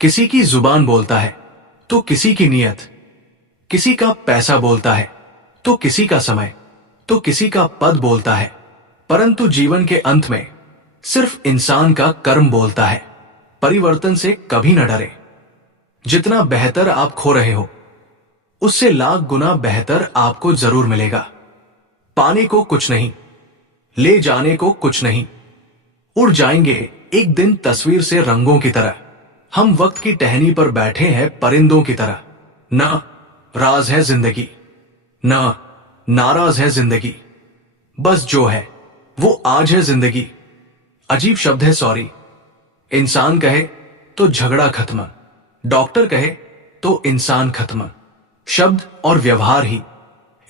किसी की जुबान बोलता है तो किसी की नीयत, किसी का पैसा बोलता है तो किसी का समय, तो किसी का पद बोलता है। परंतु जीवन के अंत में सिर्फ इंसान का कर्म बोलता है। परिवर्तन से कभी न डरे। जितना बेहतर आप खो रहे हो, उससे लाख गुना बेहतर आपको जरूर मिलेगा। पाने को कुछ नहीं, ले जाने को कुछ नहीं। उड़ जाएंगे एक दिन तस्वीर से रंगों की तरह। हम वक्त की टहनी पर बैठे हैं परिंदों की तरह। ना राज है जिंदगी, ना नाराज है जिंदगी। बस जो है वो आज है जिंदगी। अजीब शब्द है सॉरी। इंसान कहे तो झगड़ा खत्म, डॉक्टर कहे तो इंसान खत्म। शब्द और व्यवहार ही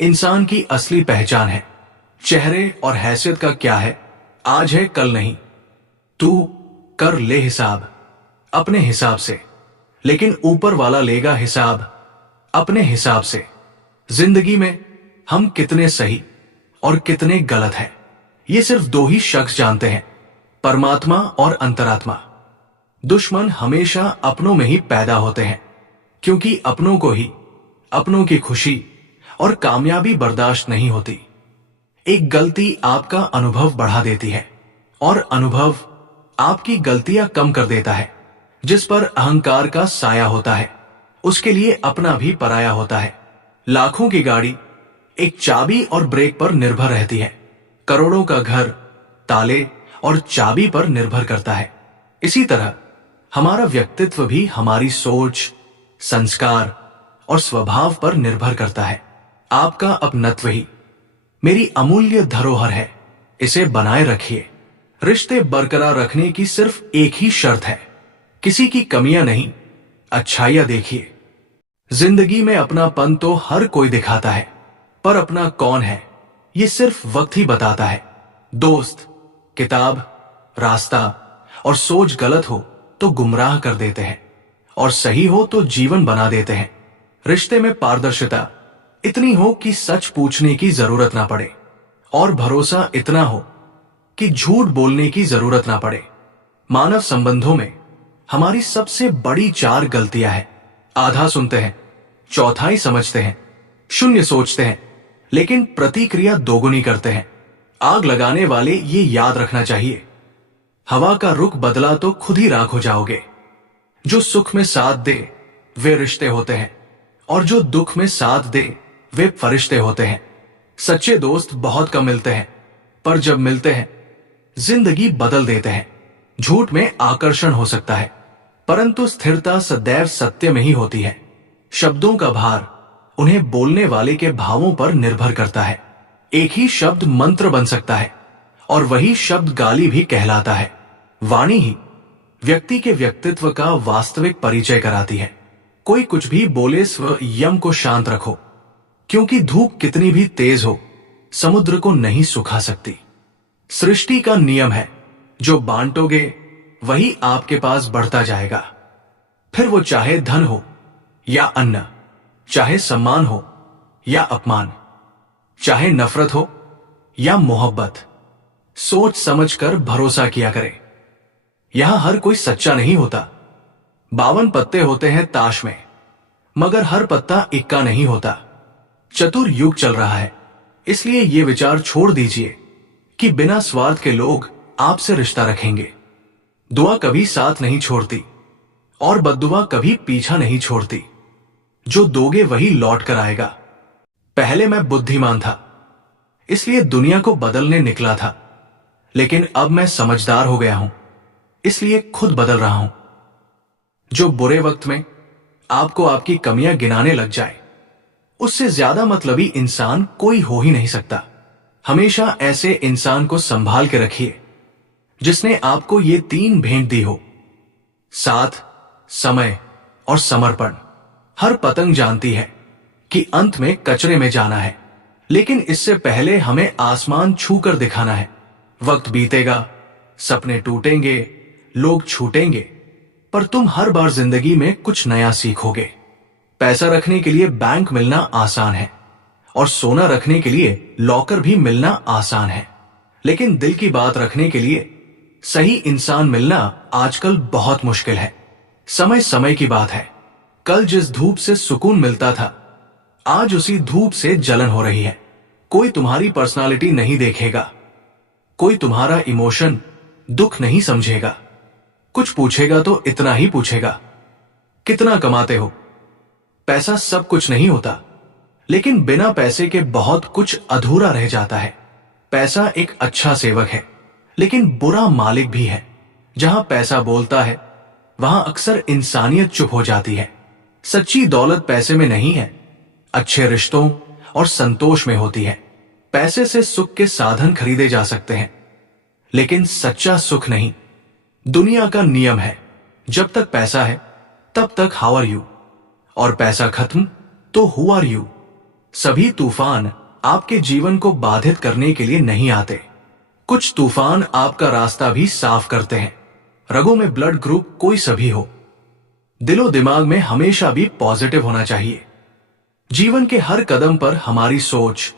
इंसान की असली पहचान है। चेहरे और हैसियत का क्या है, आज है कल नहीं। तू कर ले हिसाब अपने हिसाब से, लेकिन ऊपर वाला लेगा हिसाब अपने हिसाब से। जिंदगी में हम कितने सही और कितने गलत हैं, ये सिर्फ दो ही शख्स जानते हैं, परमात्मा और अंतरात्मा। दुश्मन हमेशा अपनों में ही पैदा होते हैं, क्योंकि अपनों को ही अपनों की खुशी और कामयाबी बर्दाश्त नहीं होती। एक गलती आपका अनुभव बढ़ा देती है और अनुभव आपकी गलतियां कम कर देता है। जिस पर अहंकार का साया होता है, उसके लिए अपना भी पराया होता है। लाखों की गाड़ी एक चाबी और ब्रेक पर निर्भर रहती है। करोड़ों का घर ताले और चाबी पर निर्भर करता है। इसी तरह हमारा व्यक्तित्व भी हमारी सोच, संस्कार और स्वभाव पर निर्भर करता है। आपका अपनत्व ही मेरी अमूल्य धरोहर है, इसे बनाए रखिए। रिश्ते बरकरार रखने की सिर्फ एक ही शर्त है, किसी की कमियां नहीं, अच्छाइयां देखिए। जिंदगी में अपनापन तो हर कोई दिखाता है, पर अपना कौन है ये सिर्फ वक्त ही बताता है। दोस्त, किताब, रास्ता और सोच गलत हो तो गुमराह कर देते हैं, और सही हो तो जीवन बना देते हैं। रिश्ते में पारदर्शिता इतनी हो कि सच पूछने की जरूरत ना पड़े, और भरोसा इतना हो कि झूठ बोलने की जरूरत ना पड़े। मानव संबंधों में हमारी सबसे बड़ी 4 गलतियां हैं। आधा सुनते हैं, चौथाई समझते हैं, शून्य सोचते हैं, लेकिन प्रतिक्रिया दोगुनी करते हैं। आग लगाने वाले ये याद रखना चाहिए, हवा का रुख बदला तो खुद ही राख हो जाओगे। जो सुख में साथ दे वे रिश्ते होते हैं, और जो दुख में साथ दे वे फरिश्ते होते हैं। सच्चे दोस्त बहुत कम मिलते हैं, पर जब मिलते हैं जिंदगी बदल देते हैं। झूठ में आकर्षण हो सकता है, परंतु स्थिरता सदैव सत्य में ही होती है। शब्दों का भार उन्हें बोलने वाले के भावों पर निर्भर करता है। एक ही शब्द मंत्र बन सकता है, और वही शब्द गाली भी कहलाता है। वाणी ही व्यक्ति के व्यक्तित्व का वास्तविक परिचय कराती है। कोई कुछ भी बोले, स्वयं को शांत रखो, क्योंकि धूप कितनी भी तेज हो समुद्र को नहीं सुखा सकती। सृष्टि का नियम है, जो बांटोगे वही आपके पास बढ़ता जाएगा। फिर वो चाहे धन हो या अन्न, चाहे सम्मान हो या अपमान, चाहे नफरत हो या मोहब्बत, सोच समझकर भरोसा किया करें। यहां हर कोई सच्चा नहीं होता। 52 पत्ते होते हैं ताश में, मगर हर पत्ता इक्का नहीं होता। चतुर युग चल रहा है, इसलिए ये विचार छोड़ दीजिए कि बिना स्वार्थ के लोग आपसे रिश्ता रखेंगे। दुआ कभी साथ नहीं छोड़ती, और बद्दुआ कभी पीछा नहीं छोड़ती। जो दोगे वही लौट कर आएगा। पहले मैं बुद्धिमान था, इसलिए दुनिया को बदलने निकला था, लेकिन अब मैं समझदार हो गया हूं, इसलिए खुद बदल रहा हूं। जो बुरे वक्त में आपको आपकी कमियां गिनाने लग जाए, उससे ज्यादा मतलबी इंसान कोई हो ही नहीं सकता। हमेशा ऐसे इंसान को संभाल के रखिए जिसने आपको ये 3 भेंट दी हो: साथ, समय और समर्पण। हर पतंग जानती है कि अंत में कचरे में जाना है, लेकिन इससे पहले हमें आसमान छू कर दिखाना है। वक्त बीतेगा, सपने टूटेंगे, लोग छूटेंगे, पर तुम हर बार जिंदगी में कुछ नया सीखोगे। पैसा रखने के लिए बैंक मिलना आसान है, और सोना रखने के लिए लॉकर भी मिलना आसान है, लेकिन दिल की बात रखने के लिए सही इंसान मिलना आजकल बहुत मुश्किल है। समय समय की बात है। कल जिस धूप से सुकून मिलता था, आज उसी धूप से जलन हो रही है। कोई तुम्हारी पर्सनालिटी नहीं देखेगा, कोई तुम्हारा इमोशन, दुख नहीं समझेगा। कुछ पूछेगा तो इतना ही पूछेगा, कितना कमाते हो? पैसा सब कुछ नहीं होता, लेकिन बिना पैसे के बहुत कुछ अधूरा रह जाता है। पैसा एक अच्छा सेवक है, लेकिन बुरा मालिक भी है। जहां पैसा बोलता है, वहां अक्सर इंसानियत चुप हो जाती है। सच्ची दौलत पैसे में नहीं है, अच्छे रिश्तों और संतोष में होती है। पैसे से सुख के साधन खरीदे जा सकते हैं, लेकिन सच्चा सुख नहीं। दुनिया का नियम है, जब तक पैसा है तब तक हाउ आर यू, और पैसा खत्म तो हु आर यू। सभी तूफान आपके जीवन को बाधित करने के लिए नहीं आते। कुछ तूफान आपका रास्ता भी साफ करते हैं। रगों में ब्लड ग्रुप कोई सभी हो, दिलो दिमाग में हमेशा भी पॉजिटिव होना चाहिए। जीवन के हर कदम पर हमारी सोच,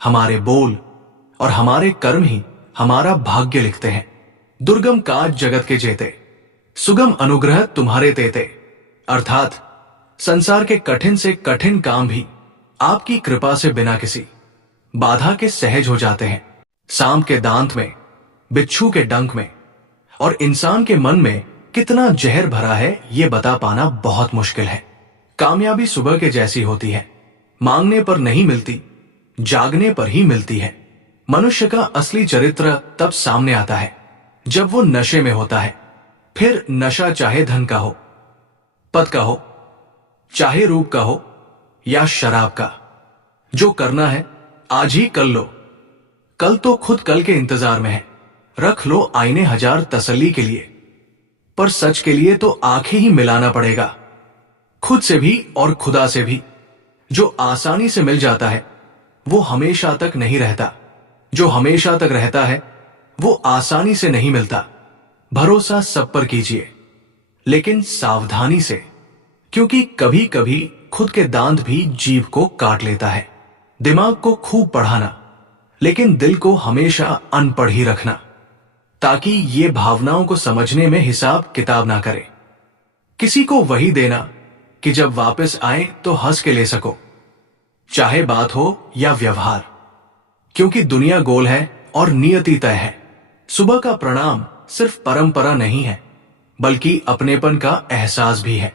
हमारे बोल और हमारे कर्म ही हमारा भाग्य लिखते हैं। दुर्गम काज जगत के जेते, सुगम अनुग्रह तुम्हारे तेते। अर्थात संसार के कठिन से कठिन काम भी आपकी कृपा से बिना किसी बाधा के सहज हो जाते हैं। सांप के दांत में, बिच्छू के डंक में और इंसान के मन में कितना जहर भरा है, ये बता पाना बहुत मुश्किल है। कामयाबी सुबह के जैसी होती है, मांगने पर नहीं मिलती, जागने पर ही मिलती है। मनुष्य का असली चरित्र तब सामने आता है जब वो नशे में होता है। फिर नशा चाहे धन का हो, पद का हो, चाहे रूप का हो या शराब का। जो करना है आज ही कर लो, कल तो खुद कल के इंतजार में है। रख लो आईने हजार तसल्ली के लिए, पर सच के लिए तो आंखें ही मिलाना पड़ेगा, खुद से भी और खुदा से भी। जो आसानी से मिल जाता है वो हमेशा तक नहीं रहता, जो हमेशा तक रहता है वो आसानी से नहीं मिलता। भरोसा सब पर कीजिए, लेकिन सावधानी से, क्योंकि कभी कभी खुद के दांत भी जीभ को काट लेता है। दिमाग को खूब पढ़ाना, लेकिन दिल को हमेशा अनपढ़ ही रखना, ताकि ये भावनाओं को समझने में हिसाब किताब ना करे। किसी को वही देना कि जब वापस आए तो हंस के ले सको, चाहे बात हो या व्यवहार, क्योंकि दुनिया गोल है और नियति तय है। सुबह का प्रणाम सिर्फ परंपरा नहीं है, बल्कि अपनेपन का एहसास भी है,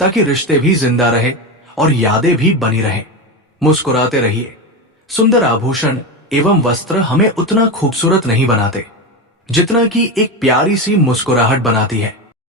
ताकि रिश्ते भी जिंदा रहे और यादें भी बनी रहें। मुस्कुराते रहिए। सुंदर आभूषण एवं वस्त्र हमें उतना खूबसूरत नहीं बनाते जितना कि एक प्यारी सी मुस्कुराहट बनाती है।